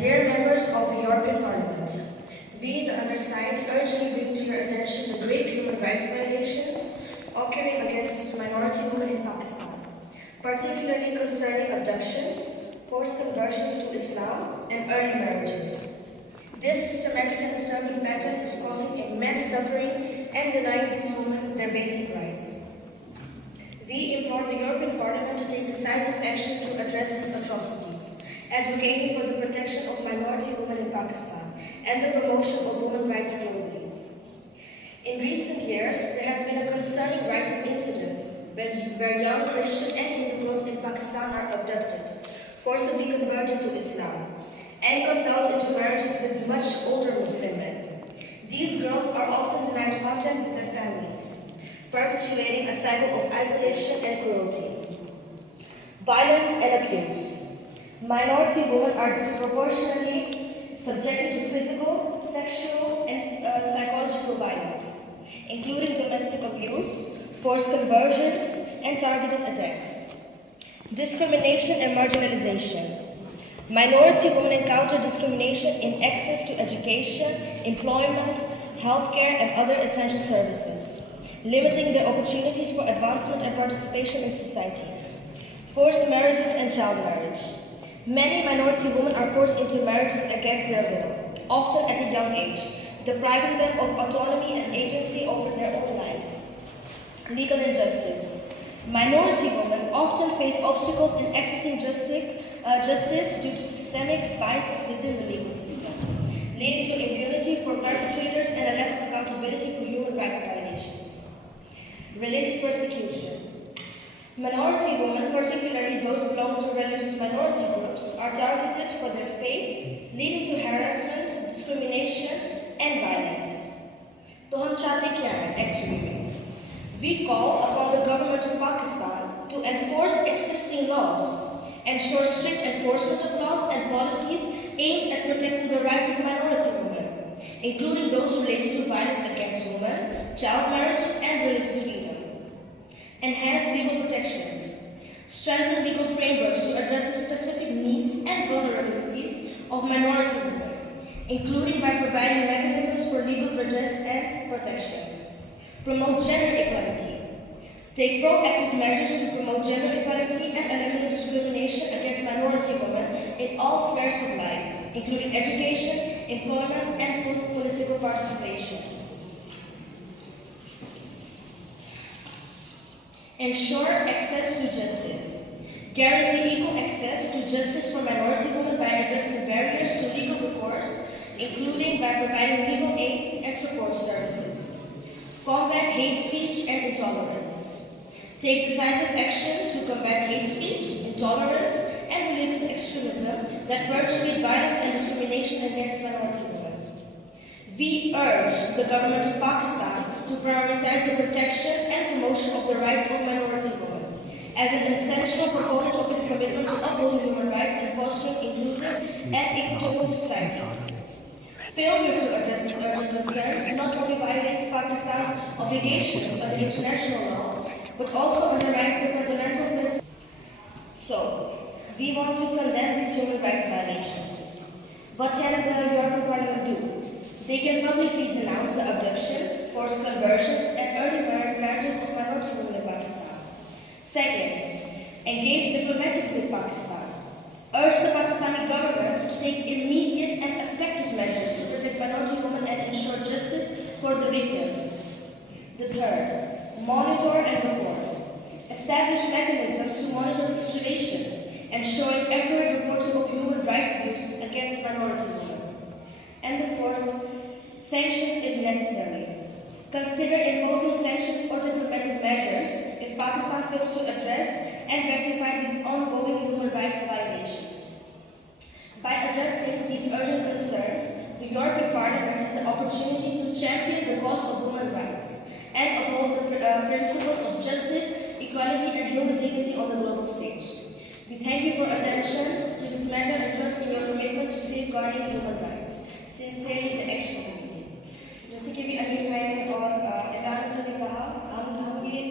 Dear members of the European Parliament, we, the undersigned, urgently bring to your attention the grave human rights violations occurring against minority women in Pakistan, particularly concerning abductions, forced conversions to Islam, and early marriages. This systematic and disturbing pattern is causing immense suffering and denying these women their basic rights. We implore the European Parliament to take decisive action to address these atrocities, advocating for the protection of minority women in Pakistan and the promotion of women's rights globally. In recent years, there has been a concerning rise in incidents where young Christian and Hindu girls in Pakistan are abducted, forcibly converted to Islam, and compelled into marriages with much older Muslim men. These girls are often denied contact with their families, perpetuating a cycle of isolation and cruelty. Violence and abuse. Minority women are disproportionately subjected to physical, sexual, and psychological violence, including domestic abuse, forced conversions, and targeted attacks. Discrimination and marginalization. Minority women encounter discrimination in access to education, employment, healthcare, and other essential services, limiting their opportunities for advancement and participation in society. Forced marriages and child marriage. Many minority women are forced into marriages against their will, often at a young age, depriving them of autonomy and agency over their own lives. Legal injustice. Minority women often face obstacles in accessing justice due to systemic biases within the legal system, leading to impunity for perpetrators and a lack of accountability for human rights violations. Religious persecution. Minority women, particularly those belonging to religious minority groups, are targeted for their faith, leading to harassment, discrimination, and violence. तो हम चाहते क्या हैं actually? We call upon the government of Pakistan to enforce existing laws, ensure strict enforcement of laws and policies aimed at protecting the rights of minority women, including those related to violence against women, child marriage, and religious freedom. Enhance legal protections. Strengthen legal frameworks to address the specific needs and vulnerabilities of minority women, including by providing mechanisms for legal redress and protection. Promote gender equality. Take proactive measures to promote gender equality and eliminate discrimination against minority women in all spheres of life, including education, employment, and political participation. Ensure access to justice. Guarantee equal access to justice for minority women by addressing barriers to legal recourse, including by providing legal aid and support services. Combat hate speech and intolerance. Take decisive action to combat hate speech, intolerance, and religious extremism that perpetuate violence and discrimination against minority women. We urge the government of Pakistan to prioritize the protection and promotion of the rights of minority women as an essential proponent of its commitment to upholding human rights and fostering inclusive and equitable societies. Failure to address these urgent concerns not only violates Pakistan's obligations under international law, but also undermines the fundamental principles. So, we want to condemn these human rights violations. What can the European Parliament do? They can publicly denounce the abductions, forced conversions, and early marriages of minority women in Pakistan. Second, engage diplomatically with Pakistan. Urge the Pakistani government to take immediate and effective measures to protect minority women and ensure justice for the victims. The third, monitor and report. Establish mechanisms to monitor the situation, ensuring accurate reporting of human rights abuses against minority women. And the fourth, sanctions if necessary. Consider imposing sanctions or diplomatic measures if Pakistan fails to address and rectify these ongoing human rights violations. By addressing these urgent concerns, the European Parliament has the opportunity to champion the cause of women's rights and uphold the principles of justice, equality, and human dignity on the global stage. We thank you for attention to this matter and trust in your commitment to safeguarding human rights. Sincerely, the Action Committee. जैसे कि भी अमीर भाई ने और इमरान ने कहा, हम ये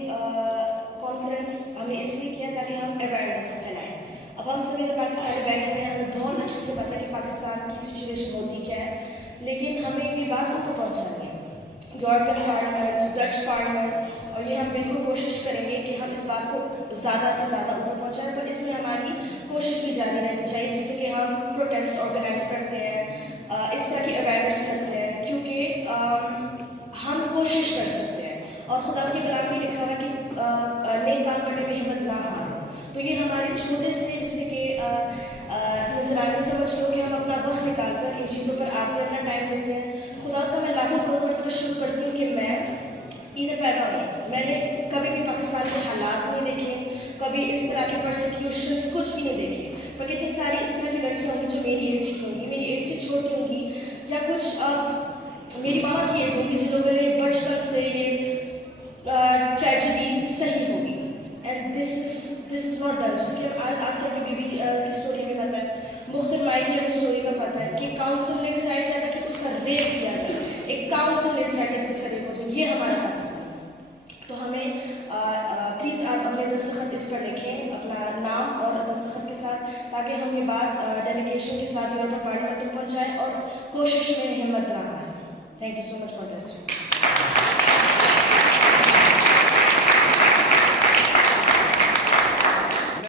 कॉन्फ्रेंस हमें इसलिए किया ताकि हम अवेयरनेस फैलाएं। अब हम सभी पाकिस्तानी बैठे हैं, हमें बहुत अच्छे से पता है कि Pakistan European parliament, Dutch parliament, اور یہ ہم بالکل کوشش کریں گے کہ ہم اس بات کو زیادہ سے زیادہ اوپر پہنچائیں، پر اس میں ہماری کوشش بھی جاری رہنی چاہیے، جیسے کہ ہم پروٹیسٹ آرگنائز کرتے ہیں، اس طرح کی اویئرنیس کرتے ہیں، کیونکہ ہم کوشش کر سکتے ہیں، اور خدا کے کلام میں لکھا ہے کہ نیک کام کرنے میں ہمت نہ ہارو۔ تو یہ ہمارے چھوٹے سے، جیسے کہ نذرانے سمجھ لو کہ ہم اپنا وقت نکال کر ان چیزوں پر آتے ہیں، اپنا ٹائم دیتے ہیں۔ خدا کا میں لاکھوں کروڑ مرتبہ شکر کرتی ہوں کہ میں ادھر پیدا ہوئی، میں نے کبھی بھی پاکستان کے حالات نہیں دیکھے، کبھی اس طرح کے پرسیکیوشنس کچھ بھی نہیں دیکھے، پر کتنی ساری اس طرح کی لڑکیاں ہوں گی جو میری ایج کی ہوں گی، میری ایج سے چھوٹی ہوں گی، یا کچھ میری ماما کی ایج ہوگی، جن لوگوں نے بچپن سے یہ ٹریجڈی صحیح ہوگی، and this is not done. جس کے آج آسیہ کی بیوی کی اسٹوری میں پتہ ہے، مختلف مائی کی اسٹوری کا پتہ ہے کہ کاؤنسل نے ڈیسائڈ کیا تھا کہ اس کا ریپ کیا جائے، ایک کاؤنسل نے ڈیسائڈ کیا کہ اس کا ریپ ہو جائے۔ یہ ہمارا پاکستان، تو ہمیں پلیز آپ اپنے دستخط اس پر لکھیں، اپنا نام اور دستخط کے ساتھ، تاکہ ہم یہ بات ڈیلیگیشن کے ساتھ یورپین پارلیمنٹ تک پہنچائیں اور کوشش میں ہمت نہ ہاریں۔ Thank you so much for listening.